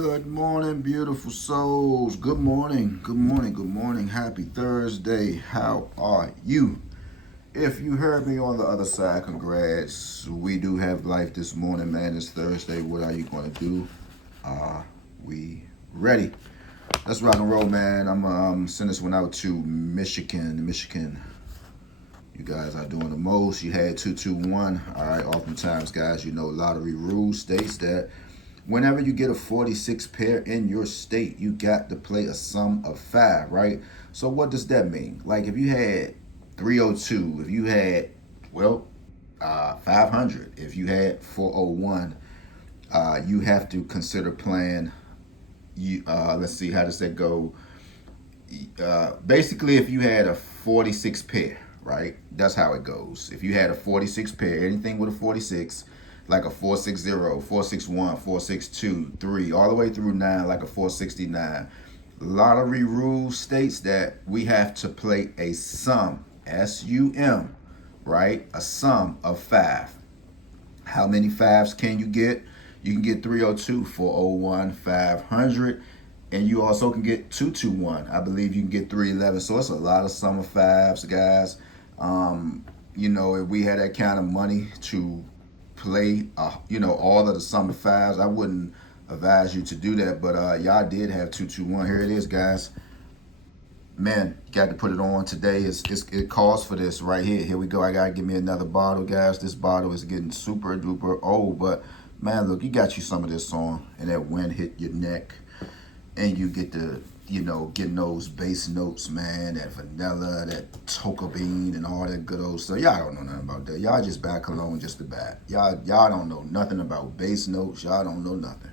Good morning, beautiful souls. Good morning, good morning, good morning. Happy Thursday. How are you? If you heard me on the other side, congrats. We do have life this morning, man. It's Thursday. What are you going to do? Are we ready? Let's rock and roll, man. I'm send this one out to Michigan. Michigan, you guys are doing the most. You had 221. All right, oftentimes, guys, you know, lottery rule states that whenever you get a 46 pair in your state, you got to play a sum of five, right? So what does that mean? Like if you had 302, if you had, well, 500, if you had 401, you have to consider playing. Let's see, how does that go? Basically, if you had a 46 pair, right? That's how it goes. If you had a 46 pair, anything with a 46, like a 460, 461, 462, 3, all the way through 9, like a 469. Lottery rule states that we have to play a sum, S-U-M, right? A sum of five. How many fives can you get? You can get 302, 401, 500, and you also can get 221. I believe you can get 311. So it's a lot of summer fives, guys. If we had that kind of money to play, all of the summer fives, I wouldn't advise you to do that. But y'all did have 221. Here it is, guys. Man, you got to put it on today. It calls for this right here. Here we go. I gotta give me another bottle, guys. This bottle is getting super duper old, but man, look, you got you some of this on, and that wind hit your neck, and you get to, getting those bass notes, man. That vanilla, that toca bean, and all that good old stuff. Y'all don't know nothing about that. Y'all just buy cologne just to buy. Y'all don't know nothing about bass notes. Y'all don't know nothing.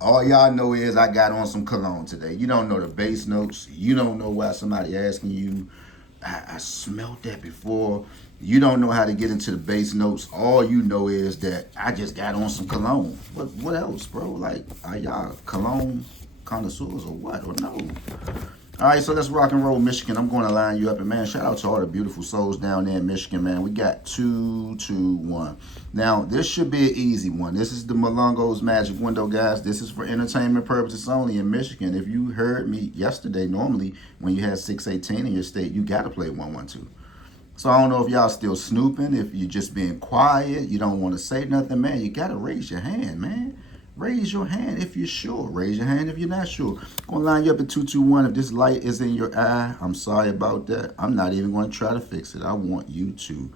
All y'all know is I got on some cologne today. You don't know the bass notes. You don't know why somebody asking you. I smelled that before. You don't know how to get into the bass notes. All you know is that I just got on some cologne. What else, bro? Like, are y'all cologne connoisseurs or what? Or no? All right, so let's rock and roll, Michigan. I'm going to line you up, and man, shout out to all the beautiful souls down there in Michigan, man. We got 221. Now, this should be an easy one. This is the Malongo's Magic Window, guys. This is for entertainment purposes only in Michigan. If you heard me yesterday, normally when you had 618 in your state, you got to play 112. So I don't know if y'all still snooping, if you're just being quiet, you don't want to say nothing, man. You got to raise your hand, man. Raise your hand if you're sure. Raise your hand if you're not sure. Gonna line you up at 221. If this light is in your eye, I'm sorry about that. I'm not even going to try to fix it. I want you to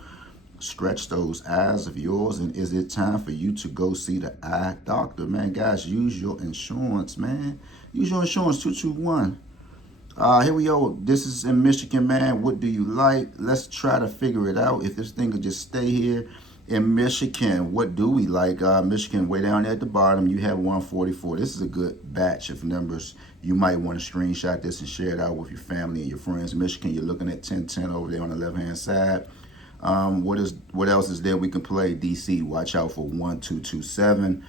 stretch those eyes of yours. And is it time for you to go see the eye doctor, man? Guys, use your insurance, man. Use your insurance. 221. Here we go. This is in Michigan, man. What do you like? Let's try to figure it out. If this thing could just stay here in Michigan, what do we like? Michigan, way down there at the bottom, you have 144. This is a good batch of numbers. You might want to screenshot this and share it out with your family and your friends. Michigan, you're looking at 1010 over there on the left-hand side. What else is there we can play? DC, watch out for 1227.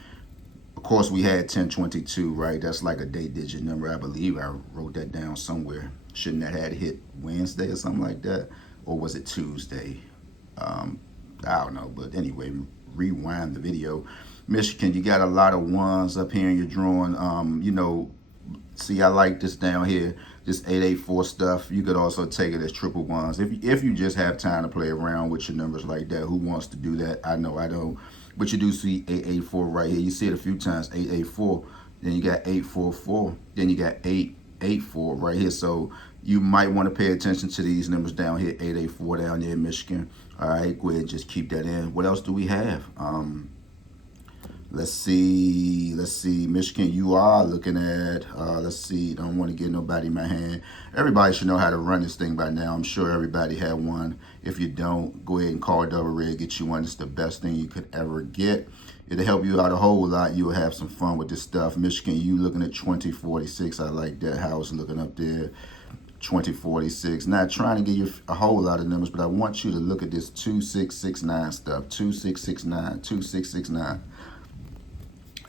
Of course, we had 1022, right? That's like a digit number. I believe I wrote that down somewhere. Shouldn't that had hit Wednesday or something like that? Or was it Tuesday? I don't know. But anyway, rewind the video. Michigan, you got a lot of ones up here in your drawing. See, I like this down here. This 884 stuff. You could also take it as triple ones. If you just have time to play around with your numbers like that, who wants to do that? I know I don't. But you do see 884 right here. You see it a few times, 884. Then you got 844. Then you got 884 right here. So you might want to pay attention to these numbers down here, 884 down there in Michigan. All right, go ahead and just keep that in. What else do we have? Let's see. Michigan, you are looking at, let's see. Don't want to get nobody in my hand. Everybody should know how to run this thing by now. I'm sure everybody had one. If you don't, go ahead and call Double Red, get you one. It's the best thing you could ever get. It'll help you out a whole lot. You'll have some fun with this stuff. Michigan, you looking at 2046. I like that house looking up there. 2046. Not trying to give you a whole lot of numbers, but I want you to look at this 2669 stuff. 2669, 2669.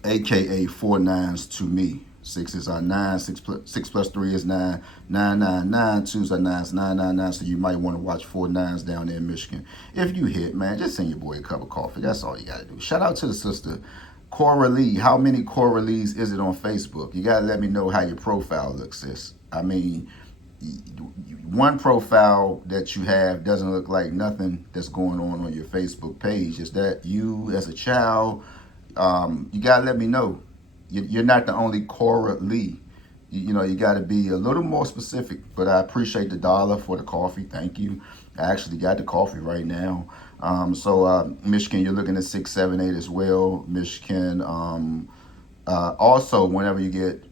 AKA four nines to me. Sixes are nine, six plus three is nine, 999, twos are nines, 999. So you might want to watch four nines down there in Michigan. If you hit, man, just send your boy a cup of coffee. That's all you got to do. Shout out to the sister Coralie, how many Coralies is it on Facebook? You gotta let me know how your profile looks, sis. I mean, one profile that you have doesn't look like nothing that's going on your Facebook page. Is that you as a child? You gotta let me know. You're not the only Coralie. You know, you got to be a little more specific. But I appreciate the dollar for the coffee. Thank you. I actually got the coffee right now. Michigan, you're looking at 678 as well. Michigan, also, whenever you get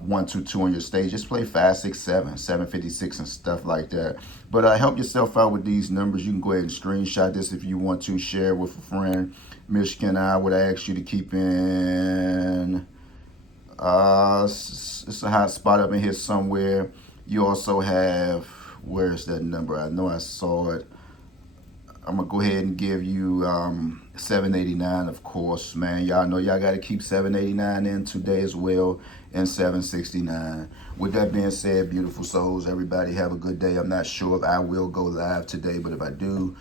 122 on your stage, just play 567, 756, and stuff like that. But help yourself out with these numbers. You can go ahead and screenshot this if you want to share with a friend. Michigan, I would ask you to keep in. It's a hot spot up in here somewhere. You also have, where's that number? I know I saw it. I'm gonna go ahead and give you 789, of course, man. Y'all know y'all got to keep 789 in today as well, and 769. With that being said, beautiful souls, everybody have a good day. I'm not sure if I will go live today, but if I do,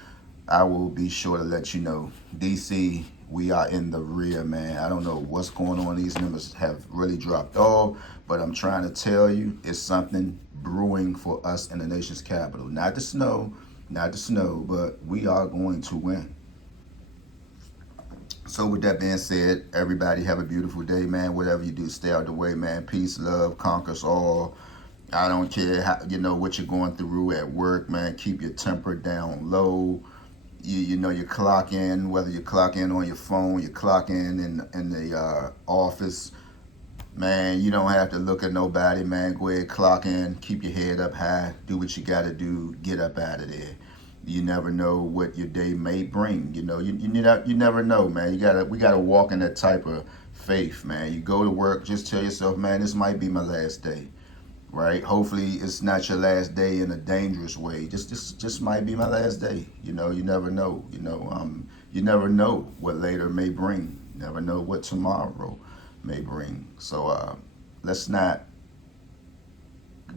I will be sure to let you know. DC, we are in the rear, man. I don't know what's going on. These numbers have really dropped off, but I'm trying to tell you, it's something brewing for us in the nation's capital. Not the snow, but we are going to win. So with that being said, everybody have a beautiful day, man. Whatever you do, stay out the way, man. Peace, love, conquers all. I don't care how, what you're going through at work, man. Keep your temper down low. You know, you clock in, whether you clock in on your phone, you clock in the office, man, you don't have to look at nobody, man. Go ahead, clock in, keep your head up high, do what you got to do, get up out of there. You never know what your day may bring. You never know, man. We gotta walk in that type of faith, man. You go to work, just tell yourself, man, this might be my last day. Right? Hopefully it's not your last day in a dangerous way. Just might be my last day. You never know. You never know what later may bring. You never know what tomorrow may bring. So let's not.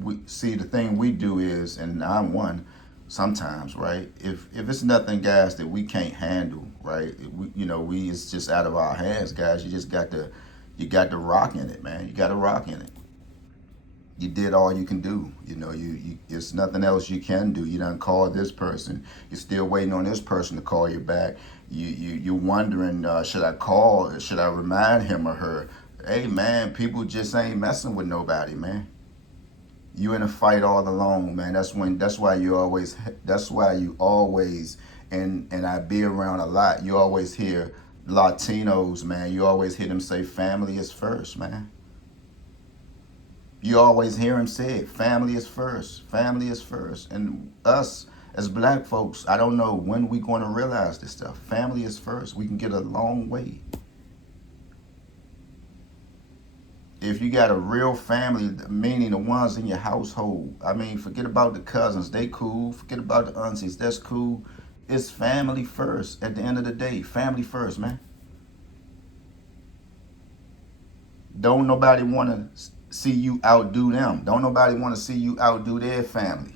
We see, the thing we do is, and I'm one. Sometimes, right? If it's nothing, guys, that we can't handle, right? It's just out of our hands, guys. You got to rock in it, man. You got to rock in it. You did all you can do. There's nothing else you can do. You done called this person. You're still waiting on this person to call you back. You're wondering, should I call? Should I remind him or her? Hey, man, people just ain't messing with nobody, man. You in a fight all alone, man. That's why you always, and I be around a lot, you always hear Latinos, man. You always hear them say family is first, man. You always hear him say it, family is first, family is first. And us as black folks, I don't know when we're going to realize this stuff. Family is first. We can get a long way. If you got a real family, meaning the ones in your household, I mean, forget about the cousins, they cool. Forget about the aunties, that's cool. It's family first at the end of the day. Family first, man. Don't nobody want to see you outdo them. Don't nobody want to see you outdo their family,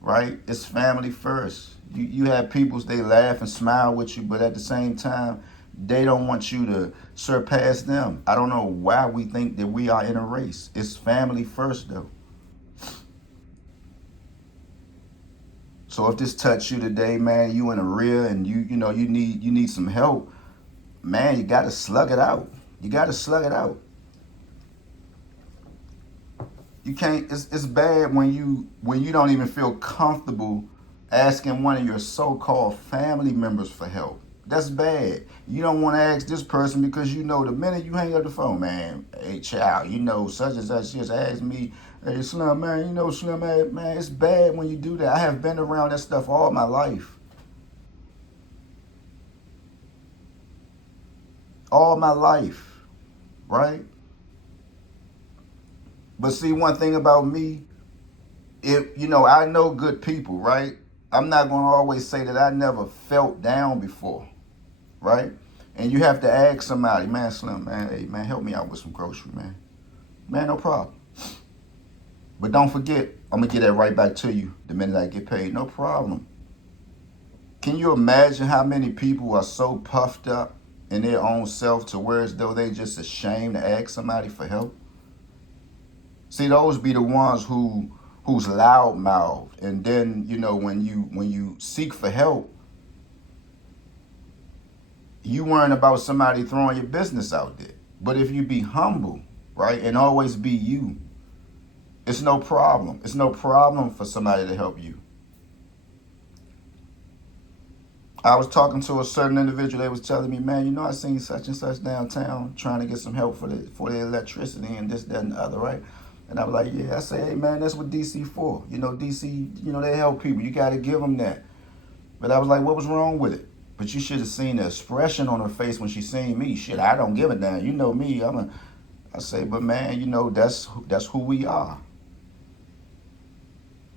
right? It's family first. You have peoples, they laugh and smile with you, but at the same time, they don't want you to surpass them. I don't know why we think that we are in a race. It's family first, though. So if this touched you today, man, you in a rear and you need some help, man, you got to slug it out. You got to slug it out. You can't. It's bad when you don't even feel comfortable asking one of your so-called family members for help. That's bad. You don't want to ask this person because the minute you hang up the phone, man, hey, child, such and such just asked me, hey, Slim, man, Slim, man, it's bad when you do that. I have been around that stuff all my life. All my life, right? But see, one thing about me, I know good people, right? I'm not going to always say that I never felt down before. Right? And you have to ask somebody, man, Slim, man, hey, man, help me out with some grocery, man. Man, no problem. But don't forget, I'm going to get that right back to you the minute I get paid. No problem. Can you imagine how many people are so puffed up in their own self to where as though they just ashamed to ask somebody for help? See, those be the ones who's loudmouthed, and then when you seek for help, you worrying about somebody throwing your business out there. But if you be humble, right, and always be you, it's no problem. It's no problem for somebody to help you. I was talking to a certain individual. They was telling me, man, I seen such and such downtown trying to get some help for the electricity and this, that, and the other, right? And I was like, yeah. I say, hey, man, that's what DC for. DC, they help people. You got to give them that. But I was like, what was wrong with it? But you should have seen the expression on her face when she seen me. Shit, I don't give a damn. You know me. I say, but man, that's who we are.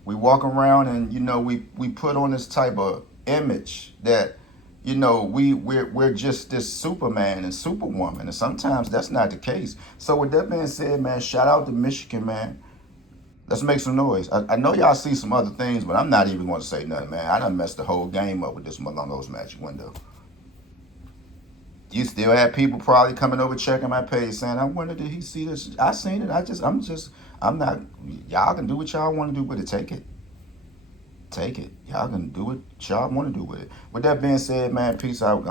We walk around and we put on this type of image that we're just this Superman and Superwoman, and sometimes that's not the case. So with that being said, man, shout out to Michigan, man. Let's make some noise. I know y'all see some other things, but I'm not even going to say nothing, man. I done messed the whole game up with this Malongos Magic Window. You still have people probably coming over checking my page saying, I wonder, did he see this? I seen it. I'm not, y'all can do what y'all want to do with it. Take it. Take it. Y'all can do what y'all want to do with it. With that being said, man, peace out.